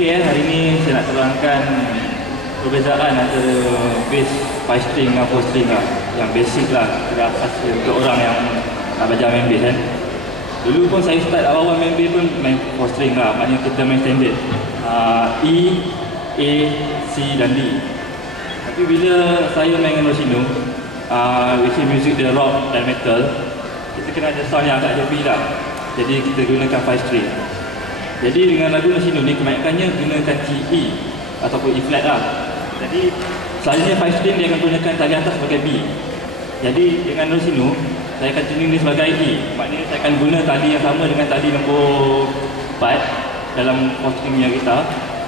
Okey, hari ni saya nak terangkan perbezaan antara bass 5 string dan 4 string lah. Yang basic lah, tidak asas untuk orang yang nak belajar main bass kan. Dulu pun saya start awal main bass pun main 4 string lah, maknanya kita main standard E, A, C dan D. Tapi bila saya main dengan Rosino, which is music dia rock dan metal, kita kena ada sound yang agak heavy lah. Jadi kita gunakan 5 string. Jadi dengan lagu Rosino ni kebanyakannya gunakan E ataupun E flat lah. Jadi selalunya 5 string dia akan gunakan tali atas sebagai B. Jadi dengan Rosino saya akan tuning dia sebagai E. Maknanya saya akan guna tali yang sama dengan tali nombor 4 dalam 4 stringnya kita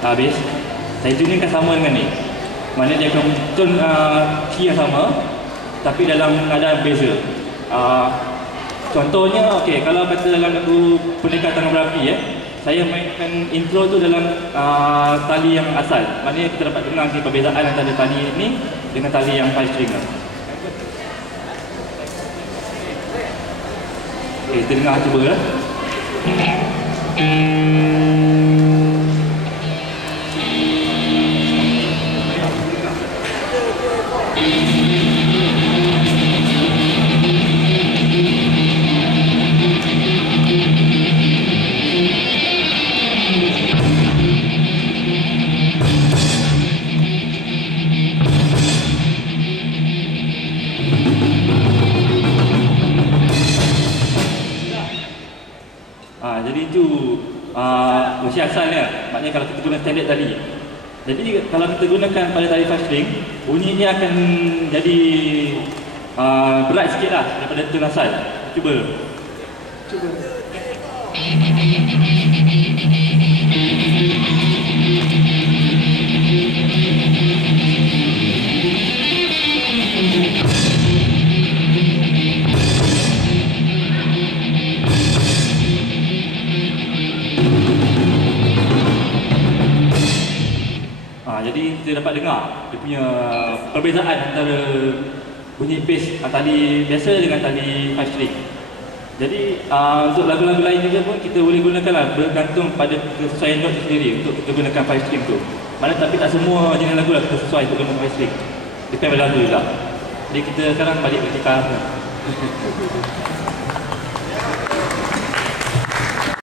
bass. Saya tuningkan sama dengan ni. Maknanya dia akan tone key yang sama tapi dalam nada beza. Contohnya, okey, kalau kata dalam lagu Pendekar Tangan Berapi saya mainkan intro tu dalam tali yang asal. Maknanya kita dapat dengar perbezaan antara tali ni dengan tali yang 5 string lah. Okey, kita dengar cuba lah. Jadi itu versi asalnya. Maknanya kalau kita guna standard tadi. Jadi kalau kita gunakan pada tali 5 string, bunyinya akan jadi berat sikit lah daripada tone asal. Cuba. Jadi kita dapat dengar dia punya perbezaan antara bunyi bass tali biasa dengan tali 5 string. Jadi untuk lagu-lagu lain juga pun kita boleh gunakan lah, bergantung pada kesesuaian note sendiri untuk kita gunakan 5 string tu. Mana tapi tak semua jenis lagu lah kita sesuai untuk guna 5 string. Depend pada lagu juga. Jadi kita sekarang balik ke kita.